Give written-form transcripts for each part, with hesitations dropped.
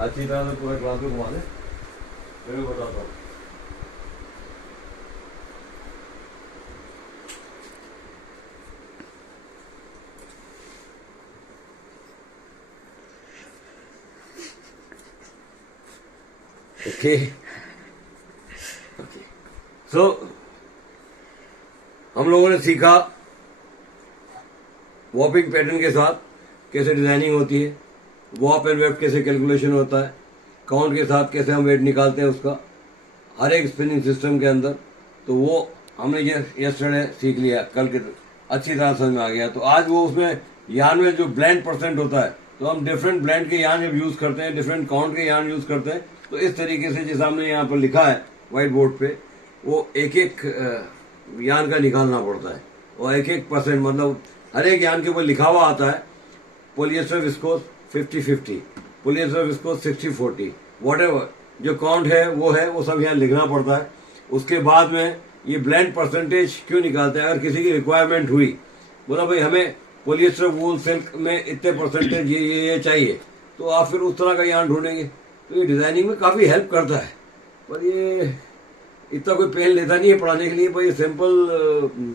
अच्छी तरह से पूरा क्लास में घुमा दे, फिर बताता हूँ। ओके ओके, सो हम लोगों ने सीखा वॉपिंग पैटर्न के साथ कैसे डिजाइनिंग होती है, वॉप एंड वेफ्ट कैसे कैलकुलेशन होता है, काउंट के साथ कैसे हम वेट निकालते हैं उसका हर एक स्पिनिंग सिस्टम के अंदर। तो वो हमने ये यस्टरडे सीख लिया, कल के अच्छी तरह समझ में आ गया। तो आज वो उसमें यार्न में जो ब्लेंड परसेंट होता है, तो हम डिफरेंट ब्लेंड के यार्न जब यूज करते हैं, डिफरेंट काउंट के यार्न यूज करते हैं, तो इस तरीके से जैसे हमने यहाँ पर लिखा है व्हाइट बोर्ड पे, वो एक एक यार्न का निकालना पड़ता है और एक एक परसेंट, मतलब हर एक यार्न के ऊपर लिखा हुआ आता है polyester viscose 50-50, polyester viscose 60-40, whatever जो काउंट है वो सब यहाँ लिखना पड़ता है। उसके बाद में ये ब्लेंड परसेंटेज क्यों निकालते हैं, अगर किसी की रिक्वायरमेंट हुई, बोला भाई हमें पॉलिएस्टर वूल सिल्क में इतने परसेंटेज ये चाहिए, तो आप फिर उस तरह का यार्न ढूंढेंगे। तो ये डिजाइनिंग में काफी हेल्प करता है, पर ये इतना कोई पेन लेता नहीं है पढ़ाने के लिए, पर ये सिंपल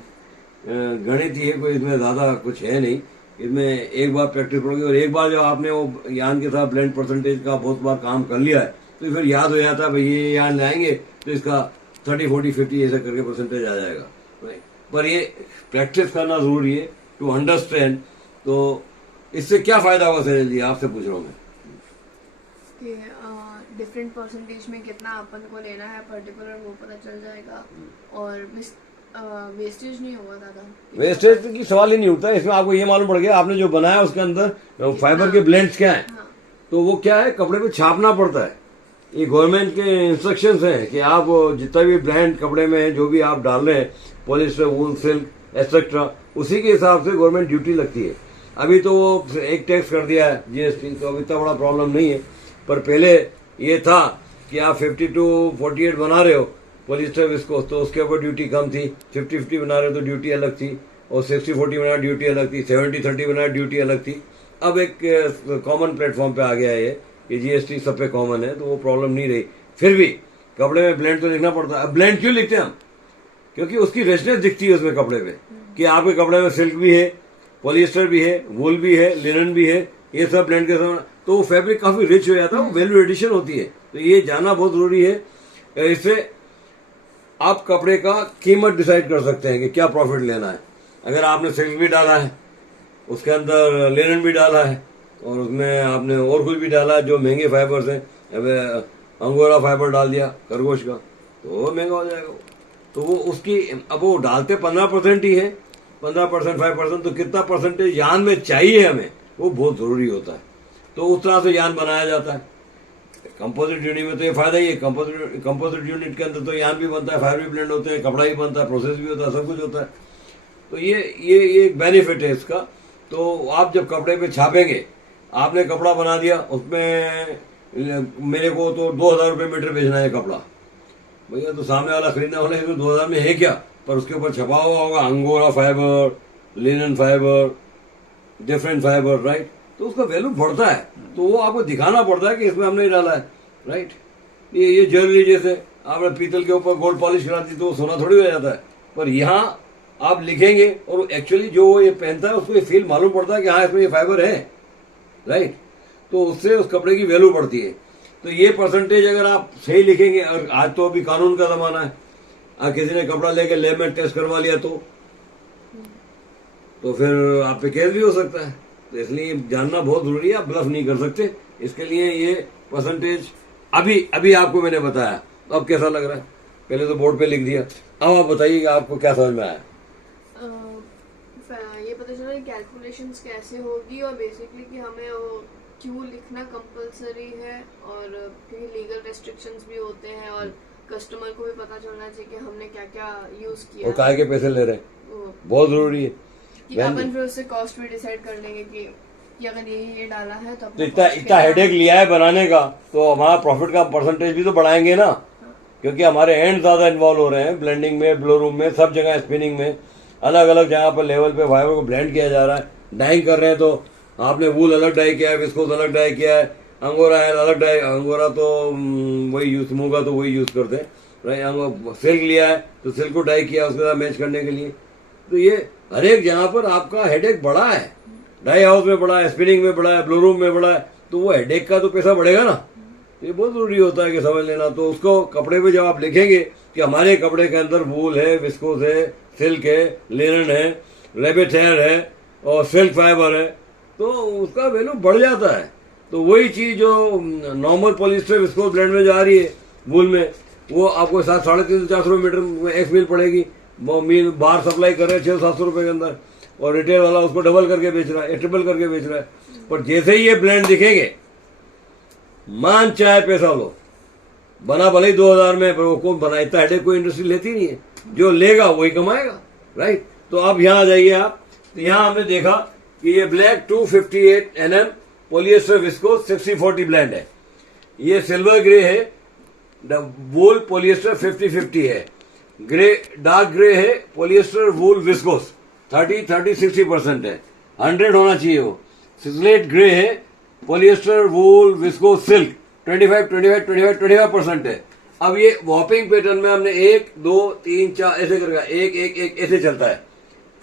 गणित ही है, कोई इसमें ज्यादा कुछ है नहीं। इसमें एक बार प्रैक्टिस करोगे और एक बार जब आपने वो यार्न के साथ ब्लेंड परसेंटेज का बहुत बार काम कर लिया है, तो फिर याद हो जाता है भाई ये यार्न लाएंगे तो इसका 30-40-50 ऐसा करके परसेंटेज आ जाएगा। पर ये प्रैक्टिस करना जरूरी है टू अंडरस्टैंड। तो इससे क्या फायदा होगा सर जी, आपसे पूछ रहा हूँ मैं कि डिफरेंट परसेंटेज में कितना अपन को लेना है पर्टिकुलर, वो पता चल जाएगा और वेस्टेज नहीं होगा दादा। वेस्टेज की सवाल ही नहीं उठता, इसमें आपको ये मालूम पड़ गया आपने जो बनाया उसके अंदर फाइबर के ब्लेंड्स क्या है। हाँ। तो वो क्या है, कपड़े पे छापना पड़ता है। ये गवर्नमेंट के इंस्ट्रक्शंस हैं कि आप जितना भी ब्रांड कपड़े में है, जो भी आप डाल रहे हैं, पॉलिस्टर, वूल, सिल्क एक्सेट्रा, उसी के हिसाब से गवर्नमेंट ड्यूटी लगती है। अभी तो वो एक टैक्स कर दिया है जीएसटी, तो अभी इतना बड़ा प्रॉब्लम नहीं है। पर पहले ये था कि आप 50-48 बना रहे हो पॉलिस्टर विस्कोस, तो उसके ऊपर ड्यूटी कम थी। 50-50 बना रहे हो तो ड्यूटी अलग थी, और 60-40 बना ड्यूटी अलग थी, 70-30 बना ड्यूटी अलग थी। अब एक कॉमन प्लेटफॉर्म पे आ गया है ये जीएसटी सब पे कॉमन है, तो वो प्रॉब्लम नहीं रही। फिर भी कपड़े में ब्लेंड तो लिखना पड़ता है। अब ब्लेंड क्यों लिखते हैं हम, क्योंकि उसकी रिचनेस दिखती है उसमें कपड़े पे, कि आपके कपड़े में सिल्क भी है, पॉलिएस्टर भी है, वूल भी है, लिनन भी है, ये सब ब्लेंड के साथ, तो वो फैब्रिक काफी रिच हो जाता है, वो वैल्यू एडिशन होती है। तो ये जानना बहुत जरूरी है। इससे आप कपड़े का कीमत डिसाइड कर सकते हैं कि क्या प्रॉफिट लेना है। अगर आपने सिल्क भी डाला है, उसके अंदर लिनन भी डाला है, और उसमें आपने और कुछ भी डाला है जो महंगे फाइबर्स हैं, अंगोरा फाइबर डाल दिया खरगोश का, तो वो महंगा हो जाएगा। तो वो उसकी, अब वो डालते 15% ही है, 15% 5%, तो कितना परसेंटेज यान में चाहिए हमें, वो बहुत जरूरी होता है। तो उस तरह से यान बनाया जाता है। कंपोजिट यूनिट में तो ये फायदा ही है, कंपोजिट यूनिट के अंदर तो यान भी बनता है, फाइबर भी ब्लेंड होते हैं, कपड़ा भी बनता है, प्रोसेस भी होता है, सब कुछ होता है। तो ये एक बेनिफिट है इसका। तो आप जब कपड़े पे छापेंगे, आपने कपड़ा बना दिया, उसमें मेरे को तो 2000 रुपये मीटर बेचना है कपड़ा, भैया तो सामने वाला खरीदने वाला है, तो 2000 में है क्या, पर उसके ऊपर छपा हुआ होगा angora fibre, linen fibre, different fibre, right, तो उसका वैल्यू बढ़ता है। तो वो आपको दिखाना पड़ता है कि इसमें हमने डाला है, राइट। ये ज्वेलरी जैसे आपने पीतल के ऊपर गोल्ड पॉलिश करा दी तो सोना थोड़ी हो जाता है, पर यहाँ आप लिखेंगे और एक्चुअली जो ये पहनता है उसको ये फील मालूम पड़ता है कि हाँ इसमें ये फाइबर है, राइट। तो उससे उस कपड़े की वैल्यू बढ़ती है। तो ये परसेंटेज अगर आप सही लिखेंगे, और आज तो अभी कानून का जमाना है, किसी ने कपड़ा लेके लैब में टेस्ट करवा लिया तो फिर आप पे केस भी हो सकता है। तो इसलिए जानना बहुत जरूरी है, आप ब्लफ नहीं कर सकते। इसके लिए ये परसेंटेज अभी आपको मैंने बताया, तो अब कैसा लग रहा है? पहले तो बोर्ड पे लिख दिया, अब आप बताइए कि आपको क्या समझ में आया। ये पता चला कैलकुलेशंस कैसे होगी, और बेसिकली कि हमें वो क्यों लिखना कंपलसरी है, और क्योंकि लीगल रेस्ट्रिक्शंस भी होते हैं, और कस्टमर को भी पता चलना चाहिए कि हमने क्या क्या यूज किया और काय के पैसे ले रहे हैं, बहुत जरूरी है कि अपन फिर उससे कॉस्ट भी डिसाइड कर लेंगे कि अगर ये डाला है तो इतना हेडेक लिया है बनाने का, तो हमारा प्रॉफिट का परसेंटेज भी तो बढ़ाएंगे ना, क्योंकि हमारे एंड ज्यादा इन्वॉल्व हो रहे हैं, ब्लेंडिंग में, ब्लो रूम में, सब जगह स्पिनिंग में, अलग अलग जगह पर लेवल पे फाइबर को ब्लेंड किया जा रहा है। डाइंग कर रहे हैं तो आपने वूल अलग डाई किया है, विस्कोस अलग डाई किया है, अंगोरा है अलग डाई, अंगोरा तो वही यूज, मूंगा तो वही यूज करते हैं, राइट। सिल्क लिया है तो सिल्क को डाई किया उसके साथ मैच करने के लिए। तो ये हर एक जगह पर आपका हेडेक बढ़ा है, डाई हाउस में बढ़ा है, स्पिनिंग में बढ़ा है, ब्लू रूम में बढ़ा है, तो वो हेडेक का तो पैसा बढ़ेगा ना। ये बहुत जरूरी होता है कि समझ लेना। तो उसको कपड़े पे जब आप लिखेंगे कि हमारे कपड़े के अंदर वूल है, विस्कोस है, सिल्क है, लिनन है, रेबिट हेयर है और सिल्क फाइबर है, तो उसका वैल्यू बढ़ जाता है। तो वही चीज जो नॉर्मल पॉलिस्टर विस्कोस ब्लेंड में जा रही है वूल में, वो आपको 350-400 मीटर में एक्स मील पड़ेगी। मील बाहर सप्लाई कर रहे हैं 600-700 रुपए के अंदर, और रिटेल वाला उसको डबल करके बेच रहा है, ट्रिपल करके बेच रहा है। पर जैसे ही ये ब्लेंड दिखेंगे, मान चाहे पैसा लो, बना भले ही 2000 में, पर वो कौन बना, इतना हेडेक कोई इंडस्ट्री लेती नहीं है। जो लेगा वही कमाएगा, राइट। तो अब यहाँ आ जाइए आप, तो यहाँ हमने देखा कि ये black 258 NM polyester viscose 60-40 blend है। ये सिल्वर ग्रे है, वूल पॉलिएस्टर 50-50 है, ग्रे डार्क ग्रे है पॉलिएस्टर वूल विस्कोस 30-60% है, 100 होना चाहिए वो। स्लेट ग्रे है पॉलिएस्टर वूल विस्कोस सिल्क 25% है। अब ये वॉपिंग पैटर्न में हमने 1 2 3 4 ऐसे करके 1 1 1 ऐसे चलता है,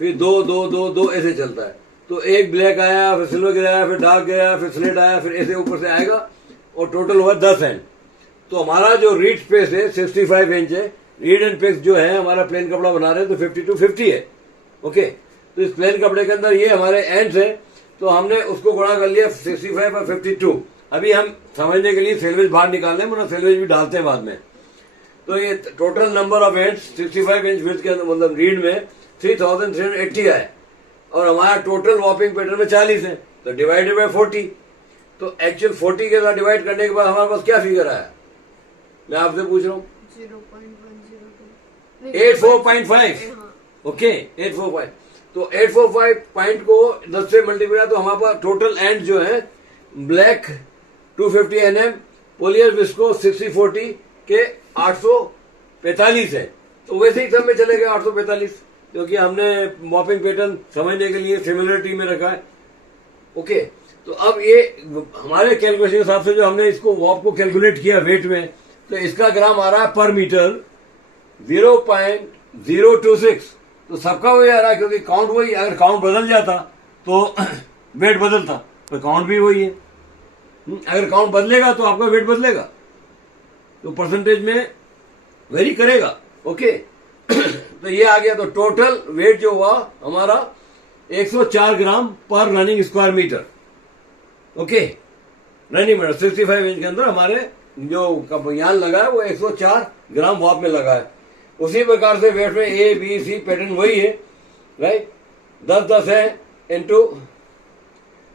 फिर 2 2 2 2 ऐसे चलता है। तो एक ब्लैक आया, फिर सिल्वर ग्रे आया, फिर डार्क ग्रे आया, फिर स्लेट आया, फिर ऐसे ऊपर से आएगा, और टोटल हुआ 10 एंड। तो हमारा जो रीड स्पेस है 65 इंच है। रीड एंड पेक्स जो है हमारा प्लेन कपड़ा बना रहे हैं तो 50-50 है, ओके। तो इस प्लेन कपड़े के अंदर ये हमारे एंड्स है, तो हमने उसको गुणा कर लिया 65 और 52। अभी हम समझने के लिए सेल्वेज बाहर निकाल रहे हैं, वरना सेल्वेज भी डालते हैं बाद में। तो ये total number of ends 65 inch width के अंदर, मतलब रीड में 3380 है, और हमारा टोटल वॉपिंग पैटर्न में 40 है, तो डिवाइडेड बाय 40। तो एक्चुअल 40 के साथ डिवाइड करने के बाद हमारे पास क्या फिगर आया, मैं आपसे पूछ रहा हूँ 84.5, ओके 845। तो 845 पॉइंट को 10 से मल्टीप्लाई, तो हमारे पास टोटल एंड जो है ब्लैक 250 NM पोलियर विस्को 60-40 के 845 है। तो वैसे ही सब में चले गए 845, क्योंकि हमने मॉपिंग पैटर्न समझने के लिए सिमिलरिटी में रखा है, ओके। तो अब ये हमारे कैलकुलेशन के हिसाब से जो हमने इसको वॉप को कैलकुलेट किया वेट में, तो इसका ग्राम आ रहा है पर मीटर 0.026। तो सबका वही आ रहा है, क्योंकि काउंट वही, अगर काउंट बदल जाता तो वेट बदलता, तो काउंट भी वही है। अगर काउंट बदलेगा तो आपका वेट बदलेगा, तो परसेंटेज में वेरी करेगा, ओके। तो ये आ गया। तो टोटल वेट जो हुआ हमारा 104 ग्राम पर running square metre, okay. Running metre 65 inch के अंदर हमारे जो यान लगा है वो 104 ग्राम वॉप में लगा है। उसी प्रकार से वेट में A B C पैटर्न वही है, राइट। 10-10 है इनटू,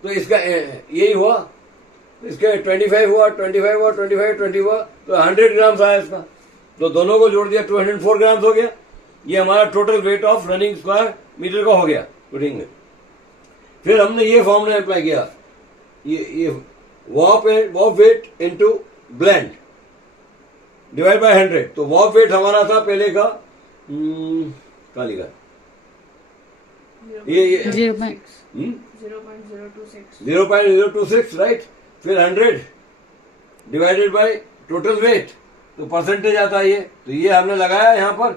तो इसका यही हुआ, इसके 25 हुआ, 25 हुआ, 25 20 हुआ, तो 100 ग्राम्स आया इसका। तो दोनों को जोड़ दिया 204 ग्राम्स हो गया। ये हमारा total weight of running square metre का हो गया पुटिंग में। फिर हमने ये फॉर्मूला अप्लाई किया, ये वॉप weight into blend divide by 100। तो वॉप वेट हमारा था पहले का क्या लिखा, ये 0.026, राइट। फिर 100 डिवाइडेड बाय टोटल वेट, तो परसेंटेज आता है ये। तो ये हमने लगाया यहाँ पर,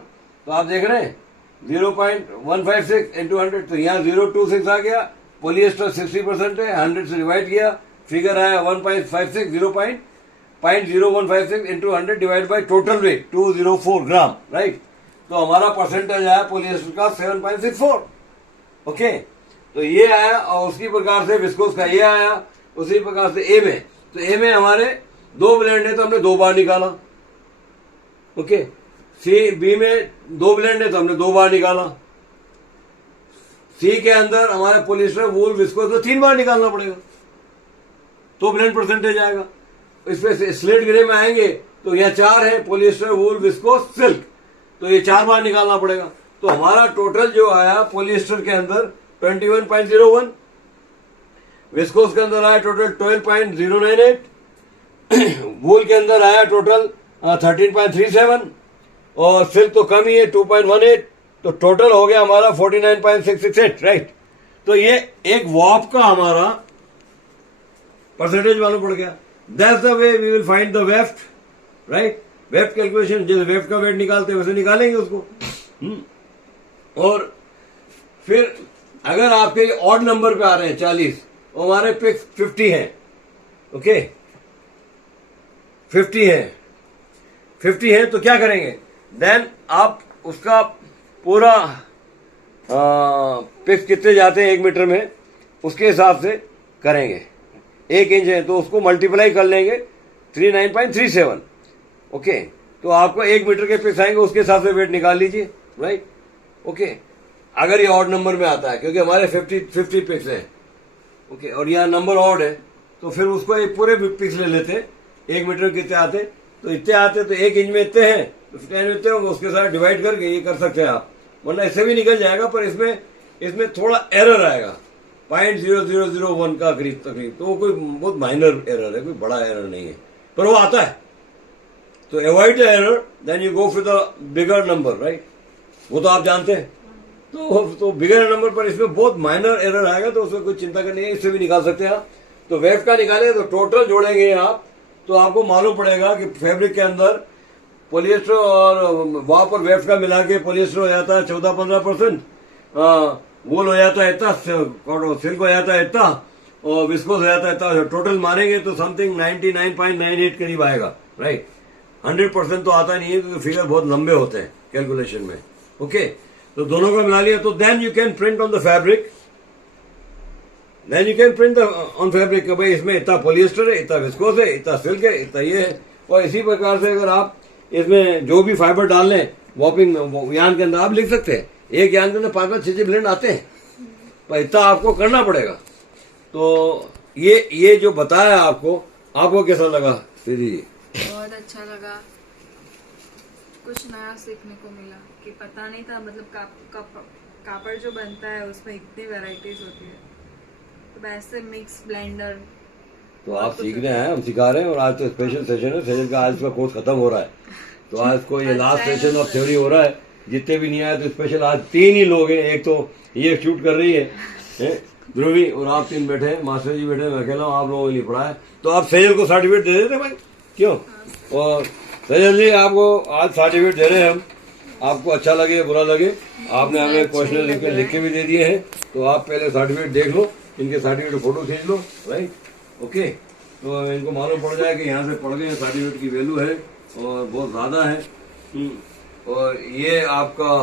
तो आप देख रहे हैं 0.156 इंटू 100, तो यहाँ 026 आ गया। पोलिएस्टर 60% है, 100 से डिवाइड किया, फिगर आया 1.56, 0.0156 into 100 divide by total weight 204 gram, right. तो हमारा परसेंटेज आया पोलिएस्टर का 7.64, ओके। तो ये आया, और उसी प्रकार से विस्कोस का ये आया, उसी प्रकार से ए में। तो ए में हमारे 2 ब्लेंड है, तो हमने 2 बार निकाला, ओके। सी बी में 2 ब्लेंड है, तो हमने 2 बार निकाला। सी के अंदर हमारे पोलिएस्टर वूल विस्कोस तो 3 बार निकालना पड़ेगा, तो ब्लेंड परसेंटेज आएगा। इसमें स्लेट ग्रे में आएंगे तो यह 4 है पोलिएस्टर वूल विस्कोस सिल्क, तो ये 4 बार निकालना पड़ेगा। तो हमारा टोटल जो आया पोलिएस्टर के अंदर 21.01, विस्कोस के अंदर आया टोटल 12.098, वूल के अंदर आया टोटल 13.37, और सिल्क तो कम ही है 2.18, तो टोटल हो गया हमारा 49.668, राइट। तो ये एक वॉप का हमारा परसेंटेज मालूम पड़ गया। That's the way we will find the weft, right. Weft calculation, जैसे वेफ्ट का वेट निकालते हैं वैसे निकालेंगे उसको। और फिर अगर आपके ऑड नंबर पे आ रहे हैं 40 और हमारे पे 50 है, ओके 50 है तो क्या करेंगे, देन आप उसका पूरा पिक्स कितने जाते हैं 1 मीटर में उसके हिसाब से करेंगे। 1 इंच है तो उसको मल्टीप्लाई कर लेंगे 39.37, ओके। तो आपको 1 मीटर के पिक्स आएंगे उसके हिसाब से वेट निकाल लीजिए, राइट, ओके। अगर ये ऑड नंबर में आता है क्योंकि हमारे 50 पिक्स हैं, ओके, और यहाँ नंबर ऑड है तो फिर उसको एक पूरे पिक्स ले लेते हैं। 1 मीटर कितने आते, तो इतने आते, तो 1 इंच में इतने हैं तो 10 में इतने होंगे, उसके साथ डिवाइड करके ये कर सकते हैं आप, वरना इससे भी निकल जाएगा। पर इसमें थोड़ा एरर आएगा 0.0001 का करीब तकरीब, तो वो कोई बहुत माइनर एरर है, कोई बड़ा एरर नहीं है, पर वो आता है। तो avoid the error, then you go for the bigger number, right, वो तो आप जानते हैं। तो बिगर नंबर पर इसमें बहुत माइनर एरर आएगा तो उसमें कोई चिंता करनी है, इससे भी निकाल सकते हैं आप। तो वेफ्ट का निकाले तो टोटल जोड़ेंगे आप, तो आपको मालूम पड़ेगा कि फैब्रिक के अंदर पॉलिएस्टर और वहां पर वेफ्ट का मिला के पॉलिएस्टर हो जाता है 14-15%, वूल हो जाता है इतना, सिल्क हो जाता है इतना, और विस्कोस हो जाता है इतना। टोटल मारेंगे तो समथिंग 99.98 करीब आएगा, राइट। 100% तो आता नहीं है क्योंकि फिगर बहुत लंबे होते हैं कैलकुलेशन में, ओके। तो दोनों का मिला लिया तो then you can print on the fabric, then you can print on fabric कि भाई इसमें इतना पॉलिएस्टर है, इतना विस्कोस है, इतना सिल्क है, इतना ये है। और इसी प्रकार से अगर आप इसमें जो भी फाइबर डाल लें वॉपिंग यान के अंदर, आप लिख सकते हैं एक यान के अंदर 5-6 ब्लेंड आते हैं, पर इतना आपको करना पड़ेगा। तो ये जो बताया आपको कैसा लगा दीदी जी? बहुत अच्छा लगा, कुछ नया सीखने को मिला कि पता नहीं था, मतलब कापड़ जो बनता है उसमें इतनी वैरायटीज होती है, तो वैसे मिक्स ब्लेंडर। तो आप सीख रहे हैं, हम सिखा रहे हैं, और आज तो स्पेशल सेशन है, सेशन का आज का कोर्स खत्म हो रहा है, तो आज को ये लास्ट सेशन ऑफ थ्योरी हो रहा है। जितने भी नहीं आए तो स्पेशल आज 3 ही लोग हैं, एक तो ये शूट कर रही है ध्रुवी, और आप 3 बैठे हैं, मास्टर जी बैठे हैं, मैं अकेला हूँ, आप लोगों के लिए पढ़ा है। तो आप सैजल को सर्टिफिकेट दे देते भाई, क्यों? और सैजल जी आपको आज सर्टिफिकेट दे रहे हैं हम, आपको अच्छा लगे बुरा लगे, आपने हमें क्वेश्चन लिख के भी दे दिए हैं, तो आप पहले सर्टिफिकेट देख लो, इनके सर्टिफिकेट फोटो खींच लो, राइट, ओके। तो इनको मालूम पड़ जाए कि यहाँ से पढ़ गए, सर्टिफिकेट की वैल्यू है और बहुत ज्यादा है। और ये आपका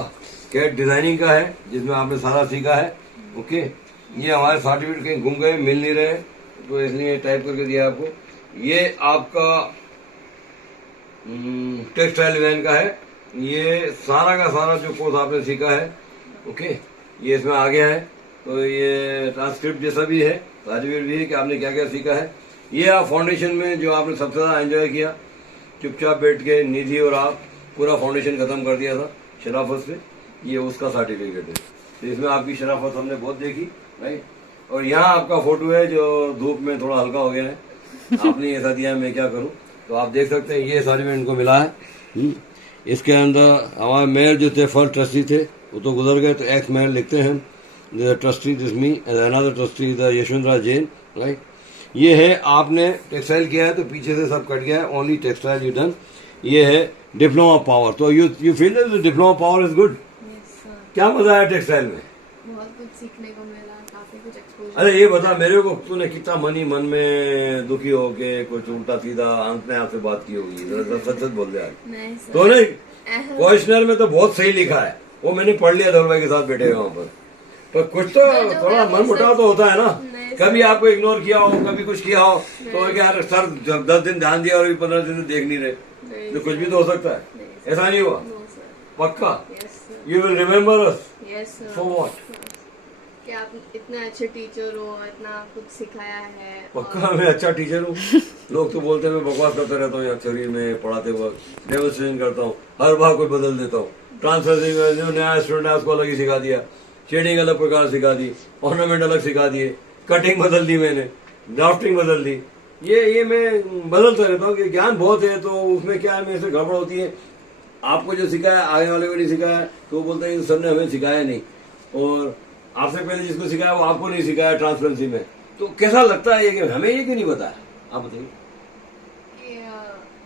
कैट डिजाइनिंग का है जिसमें आपने सारा सीखा है, ओके। ये हमारे सर्टिफिकेट कहीं गुम गए, मिल नहीं रहे, तो इसलिए टाइप करके दिया आपको। ये आपका टेक्सटाइल वैन का है, ये सारा का सारा जो कोर्स आपने सीखा है, ओके, ये इसमें आ गया है। तो ये ट्रांसक्रिप्ट जैसा भी है, सर्टिफिकेट भी है कि आपने क्या क्या सीखा है। ये आप फाउंडेशन में जो आपने सबसे ज्यादा एंजॉय किया, चुपचाप बैठ के निधि और आप पूरा फाउंडेशन खत्म कर दिया था शराफत से, ये उसका सर्टिफिकेट है। तो इसमें आपकी शराफत हमने बहुत देखी, राइट। और यहाँ आपका फोटो है जो धूप में थोड़ा हल्का हो गया है, आपने ऐसा दिया है, मैं क्या करूँ। तो आप देख सकते हैं ये सर्टिफिकेट इनको मिला है। इसके अंदर हमारे मेयर जो थे, फर्स्ट ट्रस्टी थे, वो तो गुजर गए, तो एक्स मेयर लिखते हैं, trustee this me and another trustee the Yashwantrao Jain, right. ये है आपने टेक्सटाइल किया है तो पीछे से सब कट गया है, ओनली टेक्सटाइल यू डन। ये है डिप्लोमा पावर, तो you feel that diploma power is good. क्या मजा आया टेक्सटाइल में? बहुत कुछ सीखने को मिला, काफी कुछ एक्सपोजर। अरे ये बता मेरे को, तूने कितना मन में दुखी होके कुछ उल्टा सीधा अंत ने आपसे बात की होगी, सच सच बोल दे यार। नहीं सर, तो नहीं, क्वेश्चनर में तो बहुत सही लिखा है, वो मैंने पढ़ लिया धवल भाई के साथ बैठे वहां पर कुछ तो थोड़ा मन मुटाव तो होता है ना, कभी आपको इग्नोर किया हो, कभी कुछ किया हो, तो यार सर 10 दिन ध्यान दिया और अभी 15 दिन से देख नहीं रहे, तो कुछ भी तो हो सकता है। ऐसा नहीं हुआ? पक्का? You will remember us for what? कि आप इतने अच्छे टीचर हो, इतना कुछ सिखाया है। पक्का मैं अच्छा टीचर हूँ? लोग तो बोलते हैं मैं बकवास करता रहता हूँ यहाँ शरीर में पढ़ाते वक्त, डेमोन्स्ट्रेशन करता हूँ, हर बार कोई बदल देता हूँ। ट्रांसफर जो नया स्टूडेंट है उसको अलग ही सिखा दिया, शेडिंग अलग प्रकार सिखा दी, ऑर्नामेंट अलग सिखा दिए, कटिंग बदल दी मैंने, ड्राफ्टिंग बदल दी, ये मैं बदलता रहता हूँ कि ज्ञान बहुत है, तो उसमें क्या है, मेरे से गड़बड़ होती है। आपको जो सिखाया आगे वाले को नहीं सिखाया, तो वो बोलता है सर ने हमें सिखाया नहीं, और आपसे पहले जिसको सिखाया वो आपको नहीं सिखाया ट्रांसपेरेंसी में, तो कैसा लगता है ये कि हमें ये क्यों नहीं बताया? आप बताइए। कि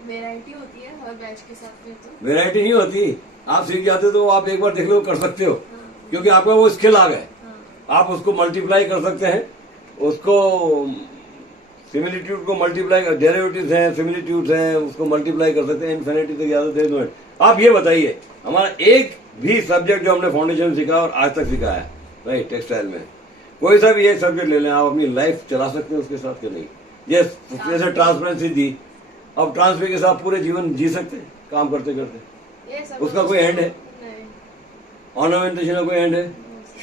वैरायटी होती है हर बैच के साथ में तो। वेराइटी नहीं होती, आप सीख जाते तो आप एक बार देख लो कर सकते हो, क्योंकि आपका वो स्किल आ गए, आप उसको मल्टीप्लाई कर सकते हैं, उसको सिमिलिट्यूड को मल्टीप्लाई, डेरिवेटिव्स हैं, सिमिलिट्यूड्स हैं, उसको मल्टीप्लाई कर सकते हैं इन्फिनिटी तक ज्यादा देर में। आप ये बताइए, हमारा एक भी सब्जेक्ट जो हमने फाउंडेशन सीखा और आज तक सिखाया राइट टेक्सटाइल में, कोई सा भी एक सब्जेक्ट ले लें, आप अपनी लाइफ चला सकते हैं उसके साथ कि नहीं? ये जैसे ट्रांसपेरेंसी दी, अब ट्रांसपेरेंसी के साथ पूरे जीवन जी सकते हैं काम करते करते, ये सब उसका कोई एंड है? नहीं। ऑर्नामेंटेशन का कोई एंड है?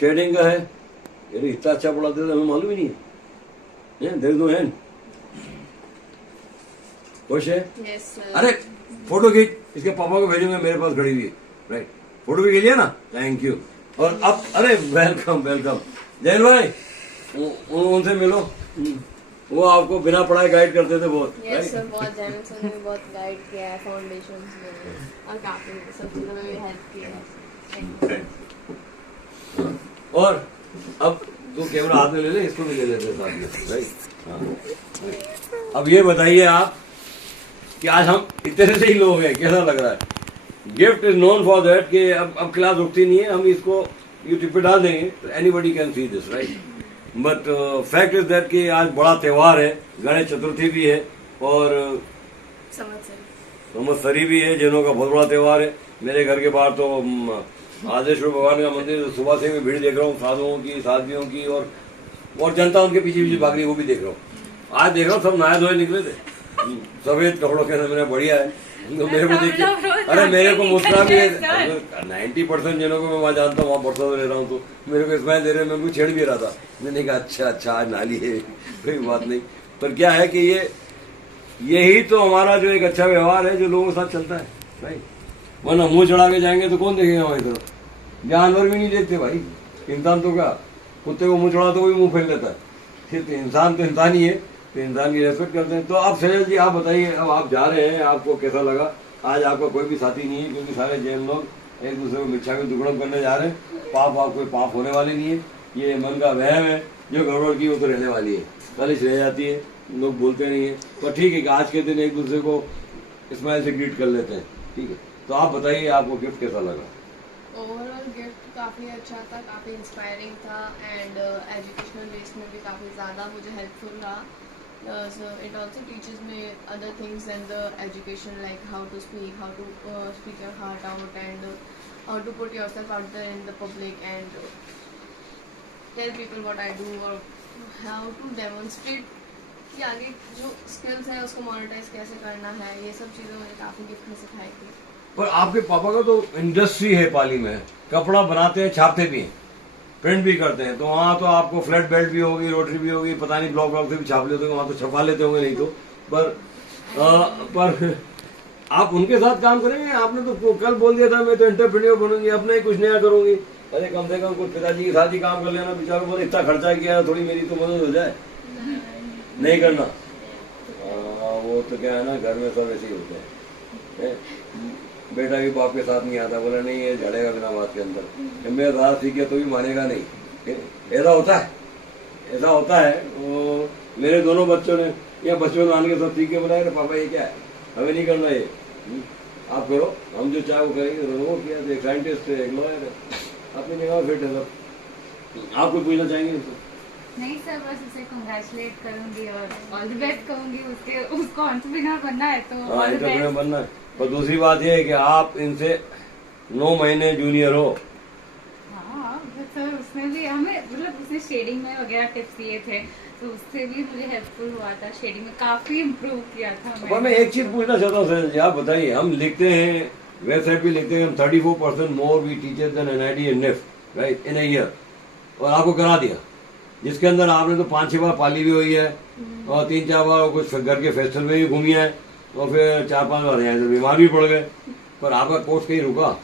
शेडिंग का है? ये इतना अच्छा पढ़ाते थे हमें मालूम ही नहीं है, देयर इज नो एंड। खुश है? Yes, sir. अरे फोटो खींच, इसके पापा को भेजूंगा, मेरे पास खड़ी हुई है राइट, फोटो भी खींचिए ना, थैंक यू। और अब अरे वेलकम वेलकम जैन भाई, उनसे मिलो, वो आपको बिना पढ़ाई गाइड करते थे बहुत Yes, right? sir, बहुत जैन सर ने भी बहुत गाइड किया है फाउंडेशंस में और काफी सब चीजों में भी हेल्प किया है। और अब तू कैमरा हाथ में ले ले, इसको भी ले लेते साथ में राइट। हाँ। अब ये बताइए आप कि आज हम इतने से ही लोग हैं, कैसा लग रहा है? Gift is known for that कि अब क्लास रुकती नहीं है, हम इसको यूट्यूब पे डाल देंगे तो anybody can see this right. But fact is that कि आज बड़ा त्योहार है, गणेश चतुर्थी भी है और संवत्सरी भी है, जैनों का बहुत बड़ा त्योहार है। मेरे घर के बाहर तो आदेश्वर भगवान का मंदिर, सुबह से मैं भीड़ देख रहा हूँ, साधुओं की, साध्वियों की और जनता उनके पीछे पीछे भाग रही है, वो भी देख रहा हूँ। आज देख रहा हूँ सब नहाए धोए निकले थे, सफेद कपड़ों के अंदर, मेरा बढ़िया है तो मेरे को देखिए, अरे मेरे को मुस्कुरा भी 90% जनों को मैं वहाँ जानता हूँ, वहाँ बरसा रह रहा हूँ, तो मेरे को स्माइल दे रहे, मैं उनको छेड़ भी रहा था। मैंने कहा अच्छा आज नाली है, कोई बात नहीं। पर क्या है कि यही तो हमारा जो एक अच्छा व्यवहार है जो लोगों के साथ चलता है भाई, वरना मुंह चढ़ा के जाएंगे तो कौन देखेगा हमारी तरफ? जानवर भी नहीं देखते भाई, इंसान तो क्या, कुत्ते को मुंह चढ़ा तो वही मुंह फेर लेता है, फिर तो इंसान ही है, तो इंसान की रेस्पेक्ट करते हैं। तो अब सैजल जी आप बताइए, अब आप जा रहे हैं, आपको कैसा लगा? आज आपका कोई भी साथी नहीं है, क्योंकि सारे जैन लोग एक दूसरे को मिच्छा में दुगड़म करने जा रहे हैं। पाप आप कोई पाप होने वाले नहीं है, ये मन का वहम है, जो गड़बड़ की वो तो रहने वाली है, कलिश रह जाती है, लोग बोलते नहीं है। तो ठीक है कि आज के दिन एक दूसरे को स्माइल से ग्रीट कर लेते हैं, ठीक है। तो आप बताइए आपको गिफ्ट कैसा लगा? ओवरऑल गिफ्ट काफ़ी अच्छा था, काफ़ी इंस्पायरिंग था एंड एजुकेशनल बेस में भी काफ़ी ज़्यादा मुझे हेल्पफुल रहा। So it also teaches me other things than the education, like how to speak your heart out and how to put yourself out there in the public and tell people what I do or how to demonstrate कि आगे जो skills है उसको monetise कैसे करना है, ये सब चीज़ें मुझे काफ़ी गिफ्ट में सिखाई थी। पर आपके पापा का तो इंडस्ट्री है पाली में, कपड़ा बनाते हैं, छापते भी हैं, प्रिंट भी करते हैं, तो वहाँ तो आपको फ्लैट बेल्ट भी होगी, रोटरी भी होगी, पता नहीं ब्लॉक से भी छाप लेते होंगे, वहाँ तो छपा लेते होंगे नहीं तो। पर आप उनके साथ काम करेंगे? आपने तो कल बोल दिया था मैं तो एंटरप्रेन्योर बनूंगी, अपना ही कुछ नया करूंगी। अरे कम से कम कुछ पिताजी के साथ ही काम कर लेना, बेचारों को इतना खर्चा किया, थोड़ी मेरी तो मदद हो जाए। नहीं करना? वो तो क्या है ना, घर में सब ऐसे ही होते हैं, बेटा भी बाप के साथ नहीं आता, बोला नहीं ये झड़ेगा बिना बात के अंदर, मेरा दादा सीखे तो भी मानेगा नहीं, ऐसा होता है। वो मेरे दोनों बच्चों ने या बच्चों ने आने के सब सीख के बनाया, पापा ये क्या है, हमें नहीं करना ये, आप करो, हम जो चाहे वो करेंगे। वो किया, एक साइंटिस्ट है, एक लॉयर है, अपनी जगह फिट है सब। आप कुछ पूछना चाहेंगे? नहीं सर, बस उसे कंग्रेचुलेट करूंगी और ऑल द बेस्ट कहूंगी, उसको एंटरप्रेन्योर बनना है तो हाँ, एंटरप्रेन्योर बनना है। और दूसरी बात ये है कि आप इनसे 9 महीने जूनियर हो। हाँ सर, उसने भी हमें मतलब उसने शेडिंग में वगैरह टिप्स दिए थे, तो उससे भी मुझे हेल्पफुल हुआ था, शेडिंग में काफी इम्प्रूव किया था। मैं एक चीज पूछना चाहता हूँ सैजल जी, आप बताइए, हम लिखते हैं, वेबसाइट भी लिखते हैं, हम 34% more we teacher then NIT and NIFT right in a year, और आपको करा दिया, जिसके अंदर आपने तो 5-6 बार पाली भी हुई है और 3-4 बार कुछ घर के फेस्टिवल में भी घूमी है और फिर 4-5 बार यहाँ से बीमार भी पड़ गए, पर आपका कोर्स कहीं रुका?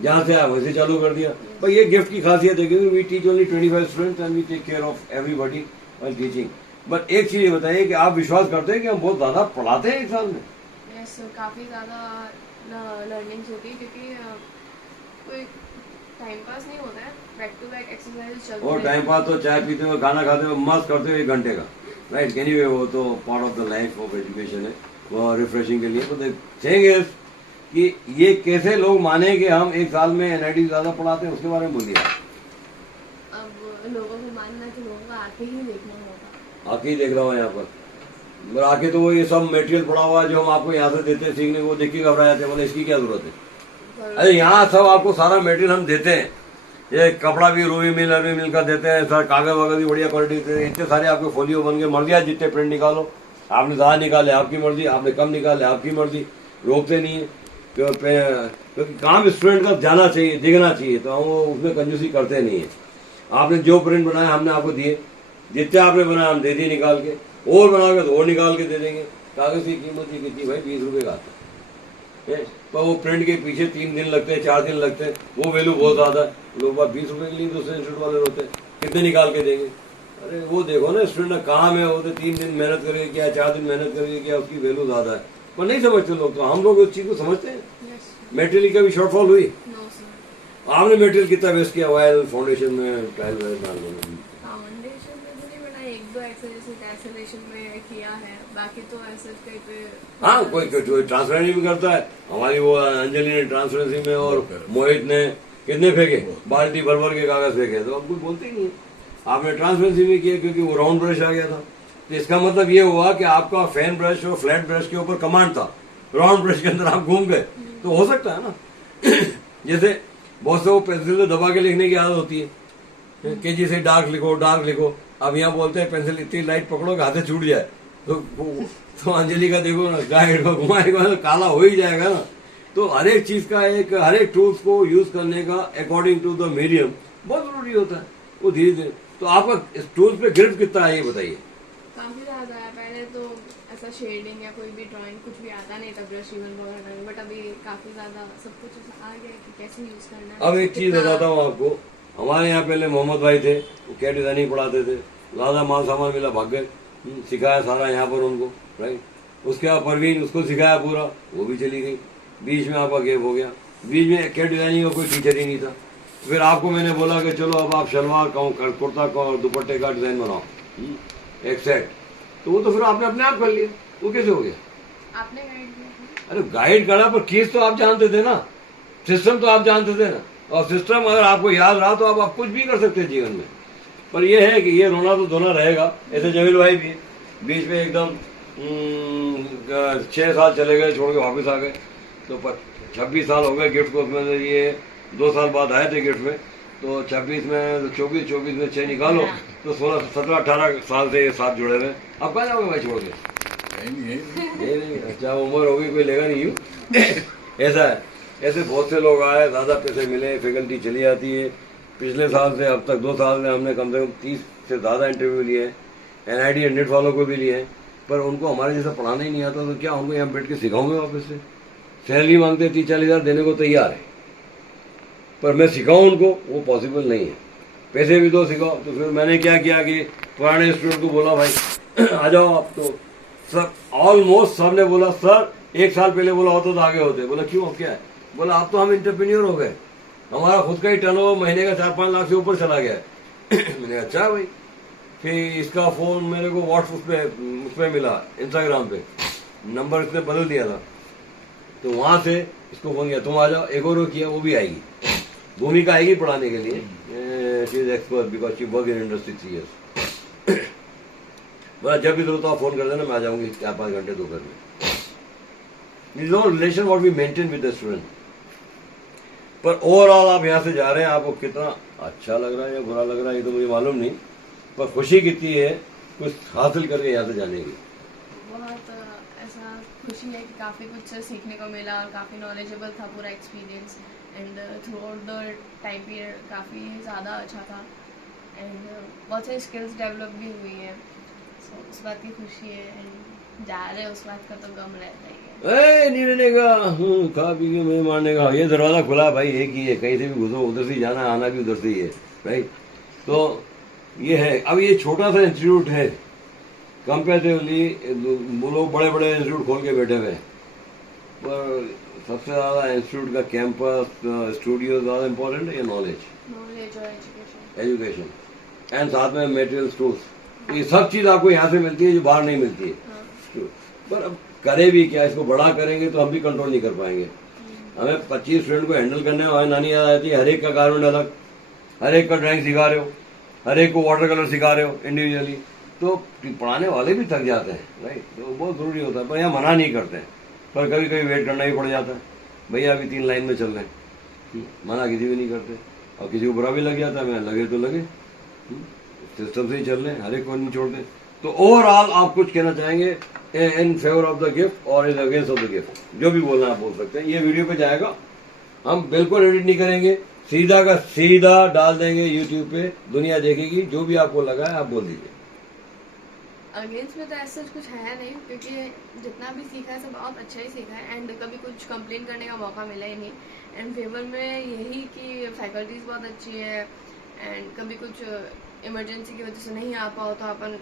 जहाँ से आप वैसे चालू कर दिया। पर ये गिफ्ट की खासियत है क्योंकि we teach only 25 students and we take care of everybody while teaching. But एक चीज ये बताइए कि आप विश्वास करते हैं कि हम बहुत ज्यादा पढ़ाते हैं एक साल में? यस, काफ़ी ज़्यादा लर्निंग्स होती है, क्योंकि कोई टाइम पास नहीं होता है, बैक टू बैक एक्सरसाइज चलती और है। टाइम पास तो चाय पीते हुए खाना खाते हुए मस्त करते हुए 1 घंटे का, राइट। एनीवे वो तो part of the life of education है, वो रिफ्रेशिंग के लिए। तो थिंग इज कि ये कैसे लोग माने कि हम 1 साल में एनआईटी ज्यादा पढ़ाते हैं, उसके बारे में बोलिए। अब लोगों को मानना कि लोगों को आके ही देखना होगा। आके ही देख रहा हूँ यहाँ पर, और आके तो वो ये सब मटेरियल पड़ा हुआ है जो हम आपको यहाँ से देते हैं सीखने को, देख के घबरा जाते हैं, बोले इसकी क्या जरूरत है। अरे यहाँ सब आपको सारा मटेरियल हम देते हैं, ये कपड़ा भी रूबी मिल अरबी मिल का देते हैं सर, कागज वगैरह भी बढ़िया क्वालिटी देते हैं, इतने सारे आपके फोलियो बन के मर्जी है, जितने प्रिंट निकालो, आपने ज्यादा निकाले आपकी मर्जी, आपने कम निकाले आपकी मर्जी, रोकते नहीं है। क्योंकि काम स्टूडेंट का जाना चाहिए, दिखना चाहिए, तो हम उसमें कंजूसी करते नहीं है। आपने जो प्रिंट बनाया हमने आपको दिए, जितने आपने बनाया हम दे दिए निकाल के, और बनाओगे तो और निकाल के दे देंगे। कागज की कीमत ही कितनी भाई, 20 रुपए का आता है, पर वो प्रिंट के पीछे 3 दिन लगते हैं 4 दिन लगते हैं, वो वैल्यू बहुत ज्यादा है। लोग बात 20 रुपए के लिए दूसरे इंस्टीट्यूट वाले होते हैं, कितने निकाल के देंगे। अरे वो देखो ना स्टूडेंट का काम है, वो तो 3 दिन मेहनत करके क्या, 4 दिन मेहनत करके क्या, उसकी वैल्यू ज्यादा है, पर नहीं समझते लोग। तो हम लोग उस चीज को समझते हैं। मेटेरियल का भी शॉर्टफॉल हुई, नो सर, आपने मेटेरियल कितना वेस्ट किया, वायल फाउंडेशन में टाइल डालने में। फाउंडेशन में तो नहीं बनाया, 1-2 एक्सरसाइज कैंसलेशन में किया है, बाकी तो ऐसे कहीं पे। हाँ, कोई ट्रांसपेरेंसी भी करता है। हमारी वो अंजलि ने ट्रांसपेरेंसी में और मोहित ने कितने फेंके, बाल्टी भर भर के कागज फेंके, तो हम कुछ बोलते ही नहीं। आपने ट्रांसपेरेंसी भी किया क्योंकि वो राउंड ब्रश आ गया था, तो इसका मतलब ये हुआ कि आपका फैन ब्रश और फ्लैट ब्रश के ऊपर कमांड था, राउंड ब्रश के अंदर आप घूम गए, तो हो सकता है ना। जैसे बहुत से वो पेंसिल से दबा के लिखने की आदत होती है कि जी से डार्क लिखो डार्क लिखो, अब यहाँ बोलते हैं पेंसिल इतनी लाइट पकड़ो कि हाथ से छूट जाए, तो अंजलि का देखो ना, गाइड को घुमाएगा तो काला हो ही जाएगा ना। तो हर एक चीज का हर एक टूल्स को यूज करने का अकॉर्डिंग टू द मीडियम बहुत जरूरी होता है, वो धीरे धीरे। तो आपका इस टूल्स पे ग्रिप कितना है ये बताइए। काफी ज्यादा है, पहले तो ऐसा शेडिंग या कोई भी ड्राइंग कुछ भी आता नहीं था, ब्रश इवन वगैरह, बट अभी काफी ज्यादा सब कुछ आ गया कि कैसे यूज करना है। अब एक चीज बताता हूँ आपको, हमारे यहाँ पहले मोहम्मद भाई थे, वो क्या डिजाइनिंग पढ़ाते थे, ज्यादा माल सामान मिला भाग गए, सिखाया सारा यहाँ पर उनको, राइट। उसके बाद परवीन, उसको सिखाया पूरा, वो भी चली गई, बीच में आपका गैप हो गया, बीच में क्या डिजाइनिंग का कोई टीचर ही नहीं था। फिर आपको मैंने बोला कि चलो अब आप शलवार कुर्ता का और दुपट्टे का डिजाइन बनाओ, एक सेट, तो वो तो फिर आपने अपने आप कर लिया, वो कैसे हो गया? आपने गाइड किया था? अरे गाइड करा, पर केस तो आप जानते थे ना, सिस्टम तो आप जानते थे ना, और सिस्टम अगर आपको याद रहा तो आप कुछ भी कर सकते हैं जीवन में। पर ये है कि ये रोना तो धोना रहेगा। ऐसे जमील भाई भी बीच में एकदम 6 साल चले गए, छोड़ के वापस आ गए, तो 26 साल हो गए गिफ्ट को, उसमें ये 2 साल बाद आए थे गिफ्ट में, तो 26 में 24 में 6 निकालो तो 16 17 18 साल से ये साथ जुड़े हुए। अब कहाँ जाओगे भाई छोड़ के? नहीं, अच्छा उम्र होगी, कोई लेगा नहीं यूँ। ऐसा है, ऐसे बहुत से लोग आए, ज्यादा पैसे मिले, फैकल्टी चली जाती है। पिछले साल से अब तक 2 साल में हमने कम से कम 30 से ज्यादा इंटरव्यू लिए हैं, NIT 100 वालों को भी लिए हैं, पर उनको हमारे जैसा पढ़ाना ही नहीं आता, तो क्या उनको यहाँ बैठ के सिखाऊंगे वापस से? सैलरी मांगते 30-40 हज़ार देने को तैयार है, पर मैं सिखाऊं उनको, वो पॉसिबल नहीं है। पैसे भी दो, सिखाओ। तो फिर मैंने क्या किया कि पुराने स्टूडेंट को बोला भाई आ जाओ आप, तो सब ऑलमोस्ट सबने बोला सर 1 साल पहले बोला होता तो आगे होते। बोला क्यों, अब क्या है? बोला अब तो हम इंटरप्रेन्योर हो गए, हमारा खुद का ही टर्नओवर महीने का 4-5 लाख से ऊपर चला गया है। मैंने कहा अच्छा भाई। फिर इसका फोन मेरे को व्हाट्सएप उस पे मिला, इंस्टाग्राम पे नंबर इसने बदल दिया था, तो वहां से इसको फोन किया, तुम आ जाओ। एक और किया, वो भी आएगी, भूमिका आएगी पढ़ाने के लिए, she is expert because she work in industry 3 years। बोला जब भी जरूरत हो आप फोन कर देना, मैं आ जाऊंगी 4-5 घंटे दोपहर में। This is relation what we maintain with the student. पर ओवरऑल आप यहाँ से जा रहे हैं, आपको कितना अच्छा लग रहा है या बुरा लग रहा है ये तो मुझे मालूम नहीं, पर खुशी कितनी है कुछ हासिल करके यहाँ से जाने की? बहुत ऐसा खुशी है कि काफ़ी कुछ सीखने को मिला और काफ़ी नॉलेजेबल था पूरा experience, and through out the time period काफ़ी ज़्यादा अच्छा था, एंड बहुत सारी स्किल्स डेवलप भी हुई हैं, सो उस बात की खुशी है। एंड जा रहे उस बात का तो गम रहता ही है। नहीं रहने का, खा पी के मैं मारने का, ये दरवाजा खुला भाई, एक ही है, कहीं से भी घुसो, उधर से जाना आना भी उधर से ही है, राइट। तो ये है, अब ये छोटा सा इंस्टीट्यूट है कंपेरेटिवली, वो लोग बड़े बड़े इंस्टीट्यूट खोल के बैठे हुए हैं, पर सबसे ज्यादा इंस्टीट्यूट का कैंपस स्टूडियो ज्यादा इम्पोर्टेंट है या नॉलेज नॉलेज और एजुकेशन। एजुकेशन एंड साथ में मटेरियल टूल्स, ये सब चीज आपको यहाँ से मिलती है जो बाहर नहीं मिलती है। पर अब करे भी क्या, इसको बड़ा करेंगे तो हम भी कंट्रोल नहीं कर पाएंगे। हमें 25 स्टूडेंट को हैंडल करने में हमारी नानी याद आती है, हर एक का गारमेंट अलग, हर एक का ड्राइंग सिखा रहे हो, हर एक को वाटर कलर सिखा रहे हो इंडिविजुअली, तो पढ़ाने वाले भी थक जाते हैं, राइट। तो बहुत जरूरी होता है, पर यहाँ मना नहीं करते हैं, पर कभी कभी वेट करना ही पड़ जाता है, भैया अभी 3 लाइन में चल रहे हैं, मना किसी भी नहीं करते। और किसी को बुरा भी लग जाता है, मैं लगे तो लगे, सिस्टम से ही चल रहे हैं, हर एक को नहीं छोड़ते। तो ओवरऑल आप कुछ कहना चाहेंगे in favour of the gift और in against of the gift, जो भी बोलना आप बोल सकते हैं। ये वीडियो पे जाएगा, हम बिल्कुल एडिट नहीं करेंगे, सीधा का सीधा डाल देंगे यूट्यूब पे, दुनिया देखेगी। जो भी आपको लगा है आप बोल दीजिए। अगेंस्ट में तो ऐसा कुछ है नहीं, क्योंकि जितना भी सीखा है सब बहुत अच्छा ही सीखा है, एंड कभी कुछ कंप्लेन करने का मौका मिला ही नहीं। एंड फेवर में यही कि फैकल्टीज बहुत अच्छी है, एंड कभी कुछ इमरजेंसी की वजह से नहीं आ पाओ तो अपन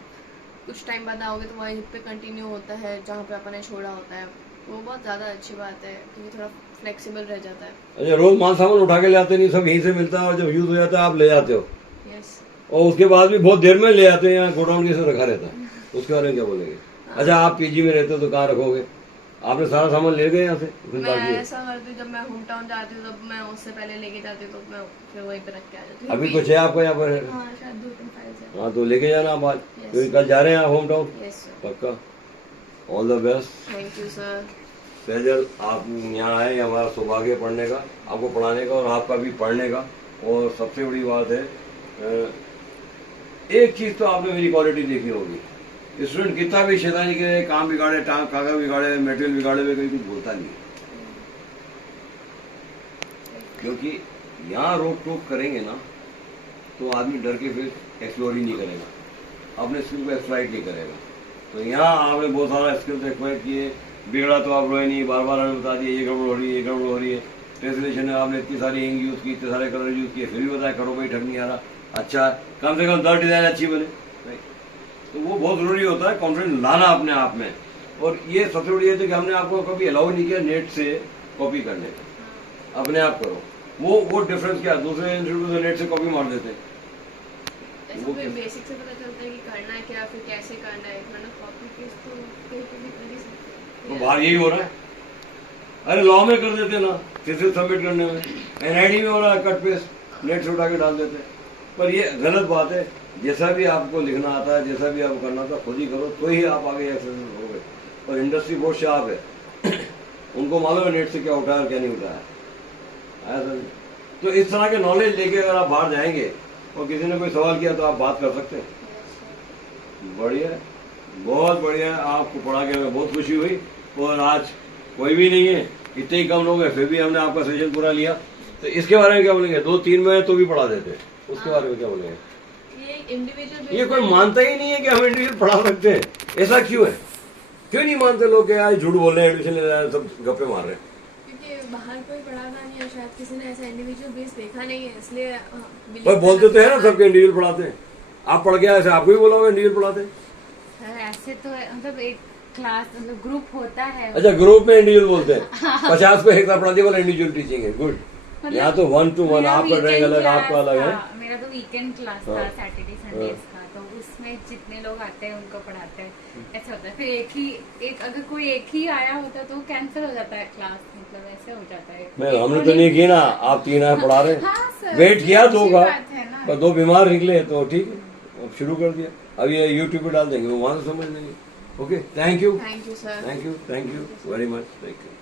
कुछ टाइम बाद आओगे तो वहीं पे कंटिन्यू होता है जहाँ पे अपन ने छोड़ा होता है। वो बहुत ज़्यादा अच्छी बात है, क्योंकि थोड़ा फ्लेक्सिबल रह जाता है। अच्छा, रोज माल सामान उठा के ले आते नहीं, सब यहीं से मिलता है, और जब यूज हो जाता है आप ले जाते हो, यस। और उसके बाद भी बहुत देर में ले आते हैं, यहाँ गोडाउन कैसे रखा रहता है, उसके बारे में क्या बोलेंगे? अच्छा, आप पीजी में रहते हो तो कहाँ रखोगे? आपने सारा सामान ले गए यहाँ से? फिर मैं बाकी ऐसा करती हूँ, जब मैं होम टाउन जाती हूँ तब मैं उससे पहले लेके जाती हूँ, तो मैं फिर वहीं पे रख के आ जाती हूँ। अभी कुछ है आपका यहाँ पर? हाँ, शायद 2-3 फाइल्स है। हाँ, तो लेके जाना आप आज, Yes. क्योंकि कल जा रहे हैं आप होम टाउन। Yes sir. पक्का, all the best. Thank you sir. Sejal, आप यहाँ आए, हमारा सौभाग्य पढ़ने का, आपको पढ़ाने का और आपका भी पढ़ने का। और सबसे बड़ी बात है, एक चीज तो आपने मेरी क्वालिटी देखी होगी, स्टूडेंट कितना भी शैतानी करे, काम बिगाड़े, कागज बिगाड़े, मटेरियल बिगाड़े, में कहीं कुछ बोलता नहीं है, क्योंकि यहाँ रोक टोक करेंगे ना तो आदमी डर के फिर एक्सप्लोर ही नहीं करेगा, अपने स्किल को एक्सप्लॉइट नहीं करेगा। तो यहाँ आपने बहुत सारा स्किल्स एक्वायर किए, बिगड़ा तो आप रोए नहीं, बार बार हमें बता दिए ये गड़बड़ हो रही है, ये गड़बड़ हो रही है। ट्रांसलेशन में आपने इतनी सारी इंक यूज की, इतने सारे कलर यूज किए, फिर भी बताया करो भाई ठग नहीं आ रहा, अच्छा कम से कम 10 डिजाइन अच्छी बने। तो वो बहुत जरूरी होता है, कॉन्फिडेंस लाना अपने आप में। और ये सबसे बड़ी बात है कि हमने आपको कभी अलाउ नहीं किया नेट से कॉपी करने का, अपने आप करो। वो डिफरेंस क्या, दूसरे इंस्टीट्यूट से नेट से कॉपी मार देते हैं। ऐसा फिर बेसिक से पता चलता है कि करना है क्या, फिर कैसे करना है, वरना कॉपी पेस्ट तो कहीं पे भी कर ही सकते हैं। तो बाहर यही हो रहा है, अरे लॉ में कर देते ना, किसी सबमिट करने में, एनआईडी में हो रहा है, कट पेस्ट नेट से उठा के डाल देते हैं। पर ये गलत बात है, जैसा भी आपको लिखना आता है, जैसा भी आपको करना आता है, खुद ही करो तो ही आप आगे सक्सेसफुल होगे। और इंडस्ट्री बहुत शार्प है, उनको मालूम है नेट से क्या उठाया और क्या नहीं उठाया, ऐसा नहीं। तो इस तरह के नॉलेज लेके अगर आप बाहर जाएंगे और किसी ने कोई सवाल किया तो आप बात कर सकते हैं। बढ़िया, बहुत बढ़िया, आपको पढ़ा के हमें बहुत खुशी हुई। और आज कोई भी नहीं है, इतने ही कम लोग हैं, फिर भी हमने आपका सेशन पूरा लिया। तो इसके बारे में क्या बोलेंगे? 2-3 में तो भी पढ़ा देते, उसके बारे में क्या बोलेंगे? ये इंडिविजुअल, ये कोई मानता ही नहीं है कि हम इंडिविजुअल पढ़ा सकते हैं, ऐसा क्यों है? क्यों नहीं मानते लोग कि यार झूठ बोल रहे हैं, एडमिशन ले रहे हैं, सब गप्पे मार रहे हैं? क्योंकि बाहर कोई पढ़ाता नहीं है, शायद किसी ने ऐसा इंडिविजुअल बेस देखा नहीं है, इसलिए पर बोलते तो है ना सबके इंडिविजुअल पढ़ाते हैं। आप पढ़ के आए, ऐसे आपको भी बोला होगा इंडिविजुअल पढ़ाते हैं? सर ऐसे तो मतलब एक क्लास मतलब ग्रुप होता है। अच्छा, ग्रुप में इंडिविजुअल बोलते हैं। 50 को एक साथ पढ़ा दिया, बोला इंडिविजुअल टीचिंग है, गुड। यहाँ तो 1-to-1, आपका ड्राइंग अलग, आपका अलग है। मेरा तो वीकेंड क्लास था, सैटरडे संडेज का, तो उसमें जितने लोग आते हैं उनको पढ़ाते हैं, ऐसा होता है। फिर एक अगर कोई एक ही आया होता तो कैंसिल हो जाता है क्लास, मतलब ऐसे हो जाता है। मैं हमने तो नहीं की ना, आप 3 आए पढ़ा रहे, हाँ सर, वेट किया 2 का, बात है ना। पर 2 बीमार निकले तो ठीक है, अब शुरू कर दिया। अब ये यूट्यूब पे डाल देंगे, वो वहां से समझ लेंगे। Okay, thank you thank you sir. Thank you very much, thank you.